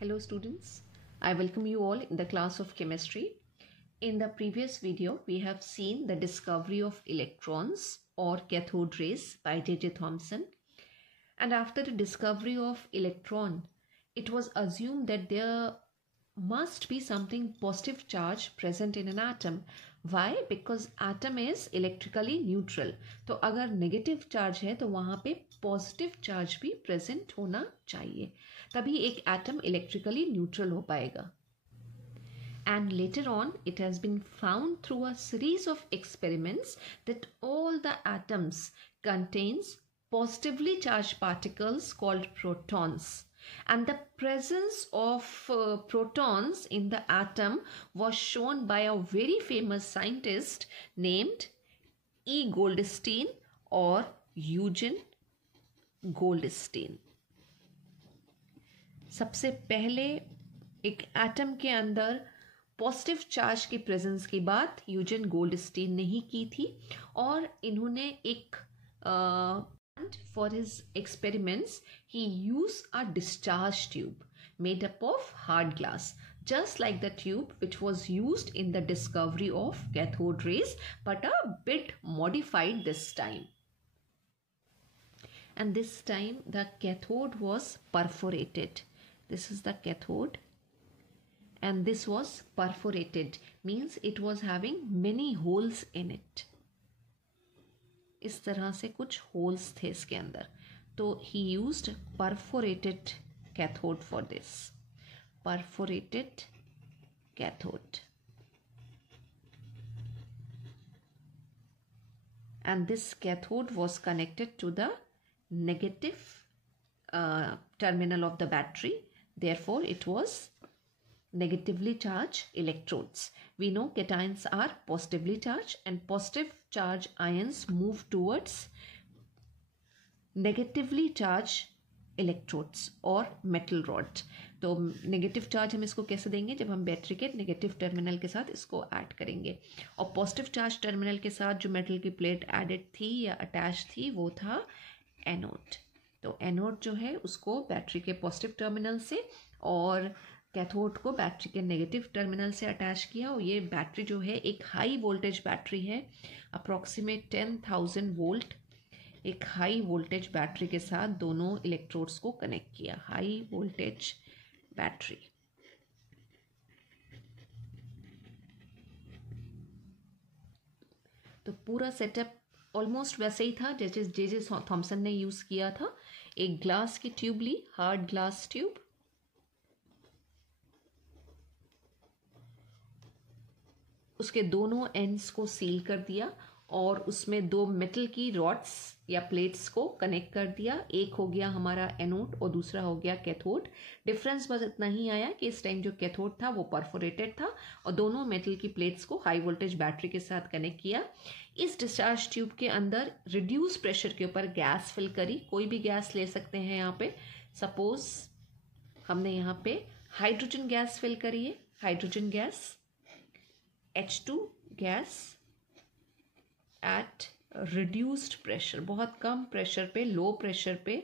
Hello students, I welcome you all in the class of chemistry. In the previous video, we have seen the discovery of electrons or cathode rays by J.J. Thomson. And after the discovery of electron, it was assumed that there must be something positive charge present in an atom. Why? Because atom is electrically neutral. तो अगर negative charge है तो वहाँ पे positive charge भी present होना चाहिए, तभी एक एटम इलेक्ट्रिकली न्यूट्रल हो पाएगा. And later on, it has been found through a series of experiments that all the atoms contains positively charged particles called protons. And the presence of protons in the atom was shown by a very famous scientist named E. Goldstein or Eugen Goldstein. सबसे पहले एक atom के अंदर positive charge की presence की बात यूजन Goldstein ने ही की थी, और इन्होंने एक for his experiments he use a discharge tube made up of hard glass, just like the tube which was used in the discovery of cathode rays, but a bit modified this time. And this time the cathode was perforated. This is the cathode, and this was perforated, means it was having many holes in it. इस तरह से कुछ holes थे इसके अंदर, तो he used perforated cathode for this. Perforated cathode. And this cathode was connected to the negative terminal of the battery. Therefore, it was negatively charged electrodes. We know cations are positively charged, and positive charge ions move towards negatively charged electrodes और metal rod. तो negative charge हम इसको कैसे देंगे? जब हम battery के negative terminal के साथ इसको ऐड करेंगे, और पॉजिटिव चार्ज टर्मिनल के साथ जो मेटल की प्लेट एडेड थी या अटैच थी वो था एनोड. तो एनोड जो है उसको बैटरी के पॉजिटिव टर्मिनल से और कैथोड को बैटरी के नेगेटिव टर्मिनल से अटैच किया. और ये बैटरी जो है एक हाई वोल्टेज बैटरी है, अप्रॉक्सीमेट 10,000 वोल्ट. एक हाई वोल्टेज बैटरी के साथ दोनों इलेक्ट्रोड्स को कनेक्ट किया. High voltage battery. तो पूरा सेटअप ऑलमोस्ट वैसे ही था जैसे जे थॉमसन ने यूज किया था. एक ग्लास की ट्यूब ली, हार्ड ग्लास ट्यूब, उसके दोनों एंड्स को सील कर दिया और उसमें दो मेटल की रॉड्स या प्लेट्स को कनेक्ट कर दिया. एक हो गया हमारा एनोड और दूसरा हो गया कैथोड. डिफरेंस बस इतना ही आया कि इस टाइम जो कैथोड था वो परफोरेटेड था और दोनों मेटल की प्लेट्स को हाई वोल्टेज बैटरी के साथ कनेक्ट किया. इस डिस्चार्ज ट्यूब के अंदर रिड्यूस प्रेशर के ऊपर गैस फिल करी. कोई भी गैस ले सकते हैं यहाँ पे. सपोज हमने यहाँ पे हाइड्रोजन गैस फिल करी है. Hydrogen gas H2 gas at reduced pressure, बहुत कम प्रेशर पे, लो प्रेशर पे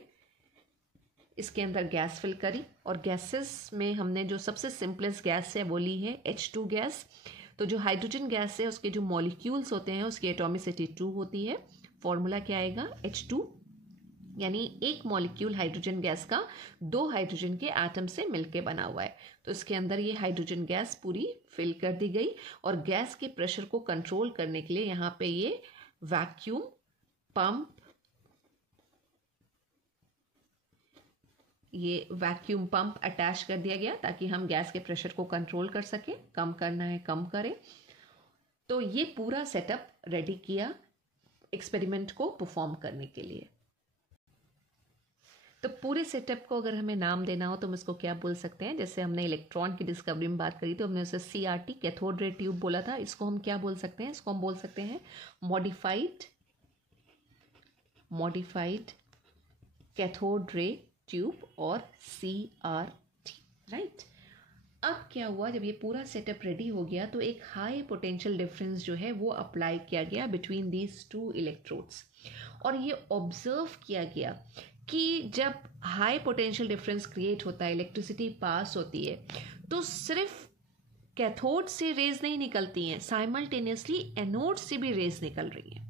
इसके अंदर गैस फिल करी. और गैसेस में हमने जो सबसे सिंपलेस्ट गैस है वो ली है H2 गैस. तो जो हाइड्रोजन गैस है उसके जो मॉलिक्यूल्स होते हैं उसकी एटॉमिसिटी 2 होती है. फॉर्मूला क्या आएगा? H2, यानी एक मॉलिक्यूल हाइड्रोजन गैस का दो हाइड्रोजन के एटम से मिलके बना हुआ है. तो इसके अंदर ये हाइड्रोजन गैस पूरी फिल कर दी गई. और गैस के प्रेशर को कंट्रोल करने के लिए यहाँ पे ये वैक्यूम पंप, ये वैक्यूम पंप अटैच कर दिया गया ताकि हम गैस के प्रेशर को कंट्रोल कर सके. कम करना है कम करें. तो ये पूरा सेटअप रेडी किया एक्सपेरिमेंट को परफॉर्म करने के लिए. तो पूरे सेटअप को अगर हमें नाम देना हो तो हम इसको क्या बोल सकते हैं? जैसे हमने इलेक्ट्रॉन की डिस्कवरी में बात करी तो हमने उसे CRT कैथोड रे ट्यूब बोला था. इसको हम क्या बोल सकते हैं? इसको हम बोल सकते हैं मॉडिफाइड कैथोड रे ट्यूब और CRT, राइट. अब क्या हुआ, जब ये पूरा सेटअप रेडी हो गया तो एक हाई पोटेंशियल डिफरेंस जो है वो अप्लाई किया गया बिटवीन दीज टू इलेक्ट्रोड्स. और ये ऑब्जर्व किया गया कि जब हाई पोटेंशियल डिफरेंस क्रिएट होता है, इलेक्ट्रिसिटी पास होती है, तो सिर्फ कैथोड से रेज नहीं निकलती हैं, साइमल्टेनियसली एनोड से भी रेज निकल रही हैं।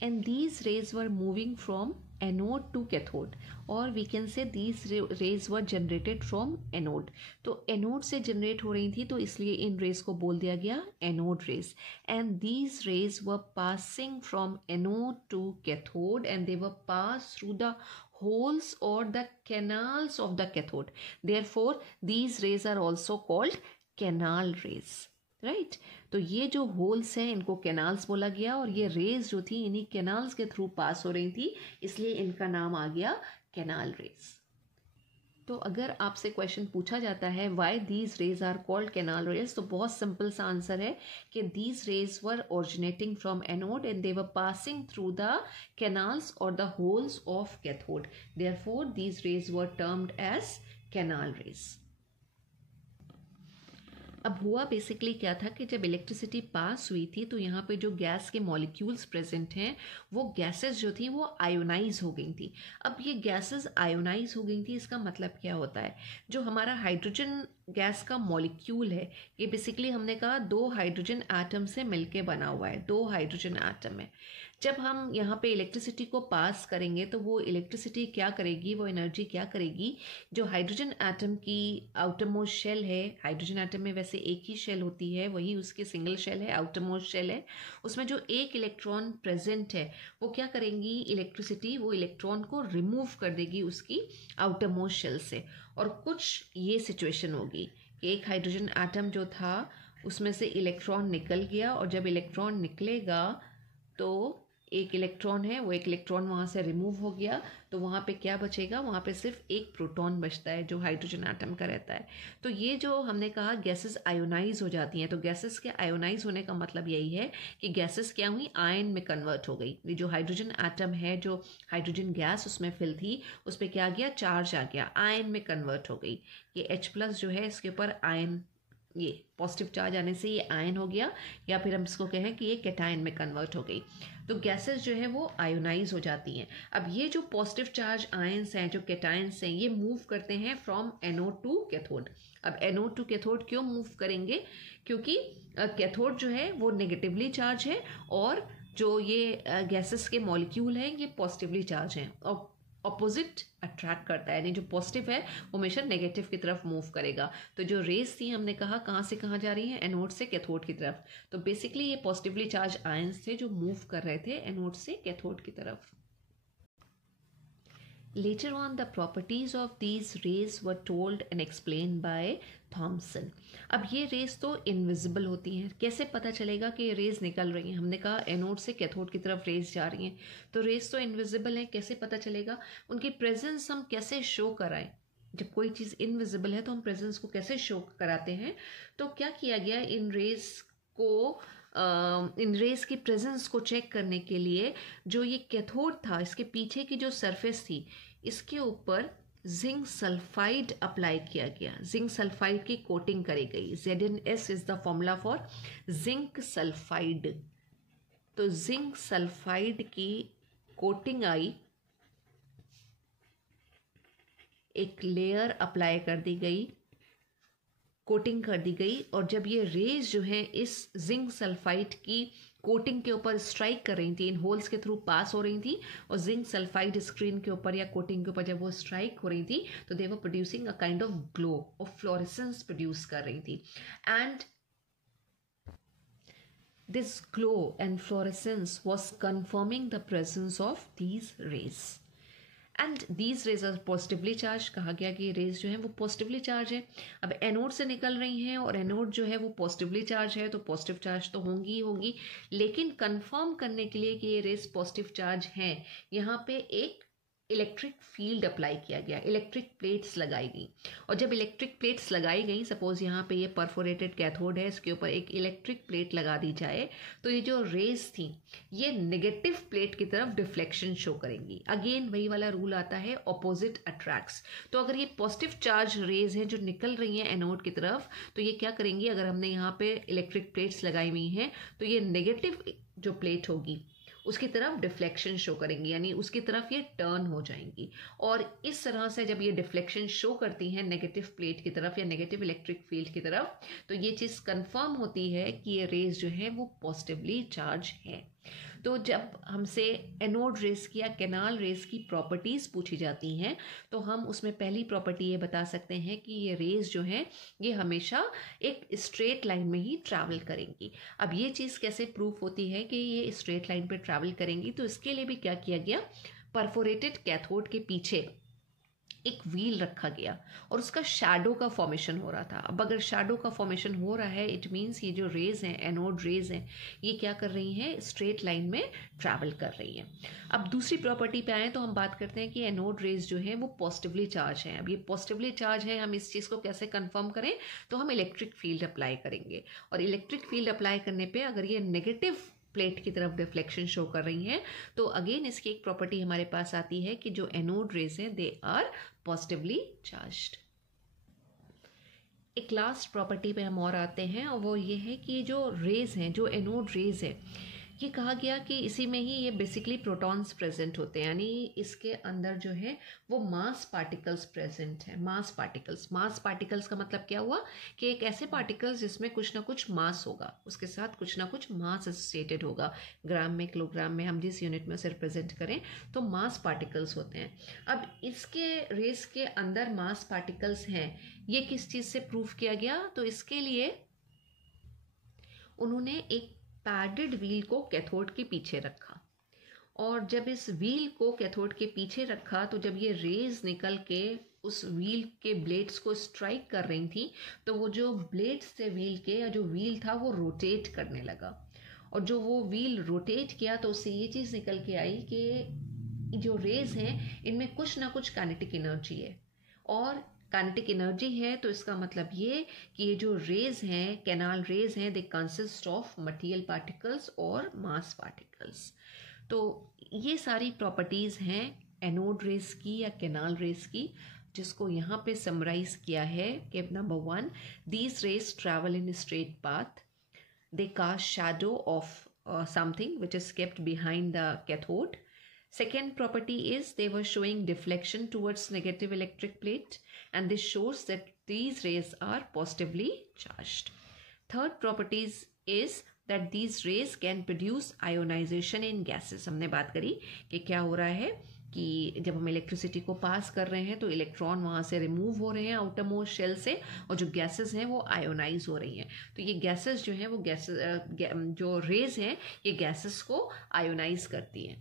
And these rays were moving from anode to cathode, or we can say these rays were generated from anode. तो एनोड से जनरेट हो रही थी, तो इसलिए इन रेज को बोल दिया गया anode rays. And these rays were passing from anode to cathode, and they were passed through the holes or the canals of the cathode. Therefore, these rays are also called canal rays. Right तो ये जो holes हैं इनको canals बोला गया, और ये raise जो थी इन्हीं कैनाल्स के थ्रू पास हो रही थी, इसलिए इनका नाम आ गया कैनाल रेज. तो अगर आपसे क्वेश्चन पूछा जाता है why these rays are called canal rays, तो बहुत सिंपल सा आंसर है कि these rays were originating from anode and they were passing through the canals और the holes of cathode. Therefore these rays were termed as canal rays. अब हुआ basically क्या था कि जब इलेक्ट्रिसिटी पास हुई थी तो यहाँ पे जो गैस के मॉलिक्यूल्स प्रेजेंट हैं वो गैसेस जो थी वो आयोनाइज हो गई थी. अब ये गैसेस आयोनाइज हो गई थी, इसका मतलब क्या होता है, जो हमारा हाइड्रोजन गैस का मॉलिक्यूल है ये बेसिकली हमने कहा 2 हाइड्रोजन एटम से मिलके बना हुआ है, 2 हाइड्रोजन एटम है. जब हम यहाँ पे इलेक्ट्रिसिटी को पास करेंगे तो वो इलेक्ट्रिसिटी क्या करेगी, वो एनर्जी क्या करेगी, जो हाइड्रोजन एटम की आउटरमोस्ट शेल है, हाइड्रोजन एटम में वैसे एक ही शेल होती है, वही उसकी सिंगल शेल है, आउटरमोस्ट शेल है, उसमें जो एक इलेक्ट्रॉन प्रेजेंट है वो क्या करेंगी, इलेक्ट्रिसिटी वो इलेक्ट्रॉन को रिमूव कर देगी उसकी आउटरमोस्ट शेल से. और कुछ ये सिचुएशन होगी कि एक हाइड्रोजन एटम जो था उसमें से इलेक्ट्रॉन निकल गया, और जब इलेक्ट्रॉन निकलेगा तो एक इलेक्ट्रॉन है वो एक इलेक्ट्रॉन वहाँ से रिमूव हो गया, तो वहाँ पे क्या बचेगा, वहाँ पे सिर्फ एक प्रोटॉन बचता है जो हाइड्रोजन एटम का रहता है. तो ये जो हमने कहा गैसेस आयोनाइज हो जाती हैं, तो गैसेस के आयोनाइज होने का मतलब यही है कि गैसेस क्या हुई, आयन में कन्वर्ट हो गई. ये जो हाइड्रोजन एटम है, जो हाइड्रोजन गैस उसमें फिल थी, उस पर क्या गया, चार्ज आ गया, आयन में कन्वर्ट हो गई. ये H+ जो है इसके ऊपर आयन, ये पॉजिटिव चार्ज आने से ये आयन हो गया, या फिर हम इसको कहें कि ये कैटायन में कन्वर्ट हो गई. तो गैसेस जो है वो आयोनाइज हो जाती हैं. अब ये जो पॉजिटिव चार्ज आयंस हैं, जो कैटायंस हैं, ये मूव करते हैं फ्रॉम एनोड टू कैथोड. अब एनोड टू कैथोड क्यों मूव करेंगे, क्योंकि कैथोड जो है वो नेगेटिवली चार्ज है और जो ये गैसेस के मॉलिक्यूल हैं ये पॉजिटिवली चार्ज हैं, और ऑपोजिट अट्रैक्ट करता है, यानी जो पॉजिटिव है वो हमेशा नेगेटिव की तरफ मूव करेगा. तो जो रेज थी हमने कहा कहाँ से कहाँ जा रही हैं, एनोड से कैथोड की तरफ. तो बेसिकली ये पॉजिटिवली चार्ज आयंस थे जो मूव कर रहे थे एनोड से कैथोड की तरफ. Later on, the properties of these rays were told and explained by Thomson. अब ये रेज तो इनविजिबल होती हैं, कैसे पता चलेगा कि ये रेज निकल रही हैं, हमने कहा एनोड से कैथोड की तरफ रेज जा रही हैं, तो रेज तो इनविजिबल हैं, कैसे पता चलेगा, उनकी प्रेजेंस हम कैसे शो कराएं. जब कोई चीज़ इनविजिबल है तो हम प्रेजेंस को कैसे शो कराते हैं. तो क्या किया गया, इन रेज को इन रेज की प्रेजेंस को चेक करने के लिए जो ये कैथोड था इसके पीछे की जो सरफेस थी इसके ऊपर जिंक सल्फाइड अप्लाई किया गया, जिंक सल्फाइड की कोटिंग करी गई. ZnS is the formula for zinc sulphide. तो जिंक सल्फाइड की कोटिंग आई, एक लेयर अप्लाई कर दी गई, कोटिंग कर दी गई, और जब ये रेज जो है इस जिंक सल्फाइड की कोटिंग के ऊपर स्ट्राइक कर रही थी, इन होल्स के थ्रू पास हो रही थी, और जिंक सल्फाइड स्क्रीन के ऊपर या कोटिंग के ऊपर जब वो स्ट्राइक हो रही थी तो they were producing a kind of glow और फ्लोरेसेंस प्रोड्यूस कर रही थी. And this glow and fluorescence was confirming the presence of these rays. And these rays are positively charge. कहा गया कि ये रेज जो है वो पॉजिटिवली चार्ज है. अब एनोड से निकल रही हैं और एनोड जो है वो पॉजिटिवली चार्ज है, तो पॉजिटिव चार्ज तो होंगी ही होंगी, लेकिन कंफर्म करने के लिए कि ये रेज पॉजिटिव चार्ज हैं, यहाँ पे एक इलेक्ट्रिक फील्ड अप्लाई किया गया, इलेक्ट्रिक प्लेट्स लगाई गई. और जब इलेक्ट्रिक प्लेट्स लगाई गई, सपोज यहाँ पे ये परफोरेटेड कैथोड है, इसके ऊपर एक इलेक्ट्रिक प्लेट लगा दी जाए, तो ये जो रेज थी ये नेगेटिव प्लेट की तरफ डिफ्लेक्शन शो करेंगी. अगेन वही वाला रूल आता है, ऑपोजिट अट्रैक्ट्स. तो अगर ये पॉजिटिव चार्ज रेज हैं जो निकल रही हैं एनोड की तरफ, तो ये क्या करेंगी, अगर हमने यहाँ पे इलेक्ट्रिक प्लेट्स लगाई हुई हैं तो ये नेगेटिव जो प्लेट होगी उसकी तरफ डिफ्लेक्शन शो करेंगी, यानी उसकी तरफ ये टर्न हो जाएंगी। और इस तरह से जब ये डिफ्लेक्शन शो करती हैं नेगेटिव प्लेट की तरफ या नेगेटिव इलेक्ट्रिक फील्ड की तरफ, तो ये चीज़ कंफर्म होती है कि ये रेज जो है वो पॉजिटिवली चार्ज है। तो जब हमसे एनोड रेस की या कैनाल रेस की प्रॉपर्टीज़ पूछी जाती हैं, तो हम उसमें पहली प्रॉपर्टी ये बता सकते हैं कि ये रेज जो हैं ये हमेशा एक स्ट्रेट लाइन में ही ट्रैवल करेंगी। अब ये चीज़ कैसे प्रूफ होती है कि ये स्ट्रेट लाइन पर ट्रैवल करेंगी, तो इसके लिए भी क्या किया गया, परफोरेटेड कैथोड के पीछे एक व्हील रखा गया और उसका शैडो का फॉर्मेशन हो रहा था। अब अगर शैडो का फॉर्मेशन हो रहा है, इट मीन्स ये जो रेज हैं, एनोड रेज हैं, ये क्या कर रही हैं, स्ट्रेट लाइन में ट्रैवल कर रही हैं। अब दूसरी प्रॉपर्टी पे आए तो हम बात करते हैं कि एनोड रेज जो है वो पॉजिटिवली चार्ज है। अब ये पॉजिटिवली चार्ज है, हम इस चीज़ को कैसे कंफर्म करें, तो हम इलेक्ट्रिक फील्ड अप्लाई करेंगे और इलेक्ट्रिक फील्ड अप्लाई करने पर अगर ये नेगेटिव प्लेट की तरफ डिफ्लेक्शन शो कर रही हैं, तो अगेन इसकी एक प्रॉपर्टी हमारे पास आती है कि जो एनोड रेज हैं दे आर पॉजिटिवली चार्ज्ड। एक लास्ट प्रॉपर्टी पे हम और आते हैं और वो ये है कि जो रेज हैं, जो एनोड रेज है, ये कहा गया कि इसी में ही ये बेसिकली प्रोटॉन्स प्रेजेंट होते हैं, यानी इसके अंदर जो है वो मास पार्टिकल्स प्रेजेंट है। मास पार्टिकल्स का मतलब क्या हुआ कि एक ऐसे पार्टिकल्स जिसमें कुछ ना कुछ मास होगा, उसके साथ कुछ ना कुछ मास एसोसिएटेड होगा। ग्राम में, किलोग्राम में, हम जिस यूनिट में उसे रिप्रेजेंट करें तो मास पार्टिकल्स होते हैं। अब इसके रेस के अंदर मास पार्टिकल्स हैं, ये किस चीज़ से प्रूव किया गया, तो इसके लिए उन्होंने एक पैडेड व्हील को कैथोड के पीछे रखा और जब इस व्हील को कैथोड के पीछे रखा तो जब ये रेज निकल के उस व्हील के ब्लेड्स को स्ट्राइक कर रही थी, तो वो जो ब्लेड्स थे व्हील के, या जो व्हील था वो रोटेट करने लगा और जो वो व्हील रोटेट किया तो उससे ये चीज़ निकल के आई कि जो रेज हैं इनमें कुछ ना कुछ काइनेटिक एनर्जी है और काइनेटिक एनर्जी है तो इसका मतलब ये कि ये जो रेज हैं, कैनाल रेज हैं, they consist of material particles और मास पार्टिकल्स। तो ये सारी प्रॉपर्टीज़ हैं एनोड रेज की या कैनाल रेज की, जिसको यहाँ पे समराइज किया है कि number 1, these rays travel in straight path, they cast shadow of something which is kept behind the cathode. Second property is they were showing deflection towards negative electric plate, and this shows that these rays are positively charged. Third properties is that these rays can produce ionization in gases. हमने बात करी कि क्या हो रहा है कि जब हम इलेक्ट्रिसिटी को पास कर रहे हैं तो इलेक्ट्रॉन वहाँ से रिमूव हो रहे हैं आउटर मोस्ट शेल से, और जो गैसेस हैं वो आयोनाइज हो रही हैं। तो ये गैसेस जो हैं वो जो रेज हैं ये गैसेस को आयोनाइज करती हैं।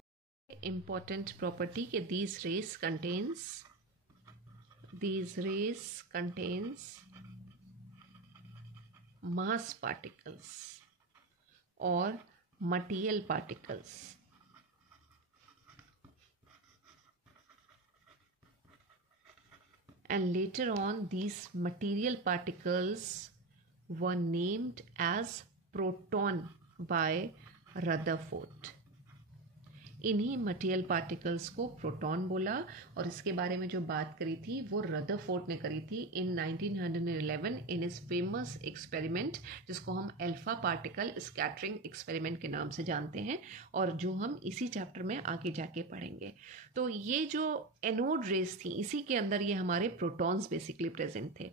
Important property कि these rays contains mass particles or material particles, and later on these material particles were named as proton by Rutherford. इन्हीं मटेरियल पार्टिकल्स को प्रोटॉन बोला और इसके बारे में जो बात करी थी वो रदरफोर्ड ने करी थी इन 1911 इन इस फेमस एक्सपेरिमेंट जिसको हम अल्फा पार्टिकल स्कैटरिंग एक्सपेरिमेंट के नाम से जानते हैं और जो हम इसी चैप्टर में आगे जाके पढ़ेंगे। तो ये जो एनोड रेज थी इसी के अंदर ये हमारे प्रोटॉन्स बेसिकली प्रेजेंट थे,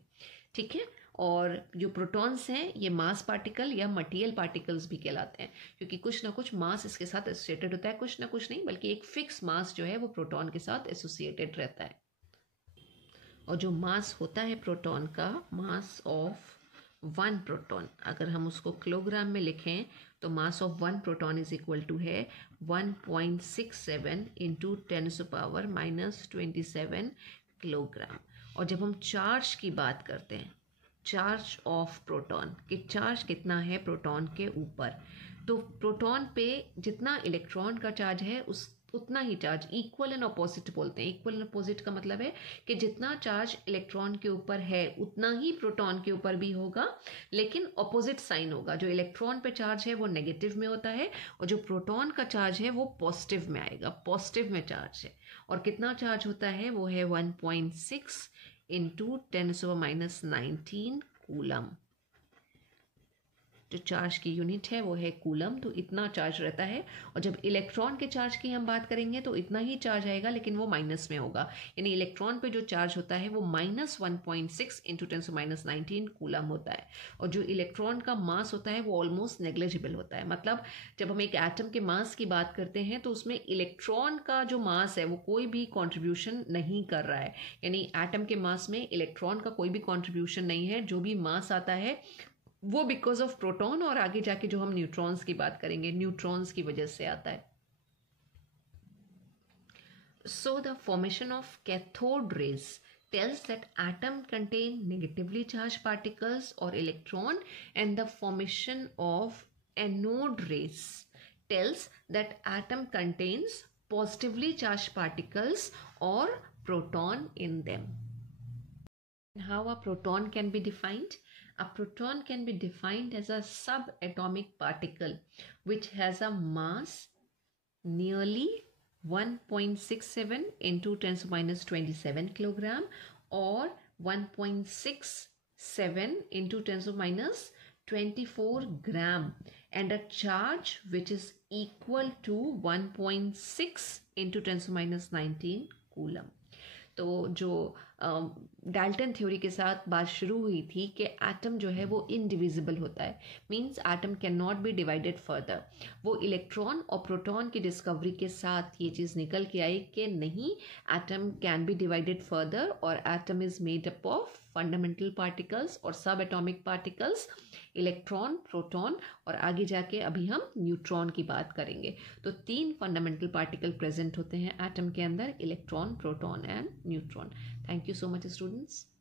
ठीक है। और जो प्रोटॉन्स हैं ये मास पार्टिकल या मटेरियल पार्टिकल्स भी कहलाते हैं क्योंकि कुछ ना कुछ मास इसके साथ एसोसिएटेड होता है, कुछ ना कुछ नहीं बल्कि एक फिक्स मास जो है वो प्रोटॉन के साथ एसोसिएटेड रहता है। और जो मास होता है प्रोटॉन का, मास ऑफ 1 प्रोटॉन, अगर हम उसको किलोग्राम में लिखें तो mass of 1 proton is equal to है 1.67 इंटू 10⁻⁻27 किलोग्राम। और जब हम चार्ज की बात करते हैं, चार्ज ऑफ प्रोटॉन, कि चार्ज कितना है प्रोटॉन के ऊपर, तो प्रोटॉन पे जितना इलेक्ट्रॉन का चार्ज है उस उतना ही चार्ज, इक्वल एंड अपोजिट बोलते हैं। इक्वल एंड अपोजिट का मतलब है कि जितना चार्ज इलेक्ट्रॉन के ऊपर है उतना ही प्रोटॉन के ऊपर भी होगा, लेकिन अपोजिट साइन होगा। जो इलेक्ट्रॉन पे चार्ज है वो नेगेटिव में होता है और जो प्रोटॉन का चार्ज है वो पॉजिटिव में आएगा, पॉजिटिव में चार्ज है। और कितना चार्ज होता है वो है 1.6 इंटू 10⁻⁻19 कूलम, जो चार्ज की यूनिट है वो है कूलम, तो इतना चार्ज रहता है। और जब इलेक्ट्रॉन के चार्ज की हम बात करेंगे तो इतना ही चार्ज आएगा, लेकिन वो माइनस में होगा, यानी इलेक्ट्रॉन पे जो चार्ज होता है वो -1.6 × 10⁻19 कूलम होता है। और जो इलेक्ट्रॉन का मास होता है वो ऑलमोस्ट नेग्लिजिबल होता है। मतलब जब हम एक एटम के मास की बात करते हैं तो उसमें इलेक्ट्रॉन का जो मास है वो कोई भी कॉन्ट्रीब्यूशन नहीं कर रहा है, यानी एटम के मास में इलेक्ट्रॉन का कोई भी कॉन्ट्रीब्यूशन नहीं है। जो भी मास आता है वो बिकॉज ऑफ प्रोटॉन, और आगे जाके जो हम न्यूट्रॉन्स की बात करेंगे न्यूट्रॉन्स की वजह से आता है। So the formation of cathode rays tells that atom contain negatively charged particles or electron, and the formation of anode rays tells that atom contains positively charged particles or proton in them. How a proton can be defined? A proton can be defined as a subatomic particle which has a mass nearly 1.67 into 10⁻27 kilogram or 1.67 into 10⁻24 gram, and a charge which is equal to 1.6 into 10⁻19 coulomb. तो जो Dalton theory के साथ बात शुरू हुई थी कि atom जो है वो इनडिविजिबल होता है, means atom can not be divided further, वो इलेक्ट्रॉन और प्रोटॉन की डिस्कवरी के साथ ये चीज़ निकल के आई कि नहीं, atom can be divided further, और atom is made up of fundamental particles और सब एटॉमिक पार्टिकल्स, इलेक्ट्रॉन, प्रोटॉन, और आगे जाके अभी हम न्यूट्रॉन की बात करेंगे। तो 3 फंडामेंटल पार्टिकल प्रेजेंट होते हैं एटम के अंदर, electron, proton and neutron. Thank you so much, students.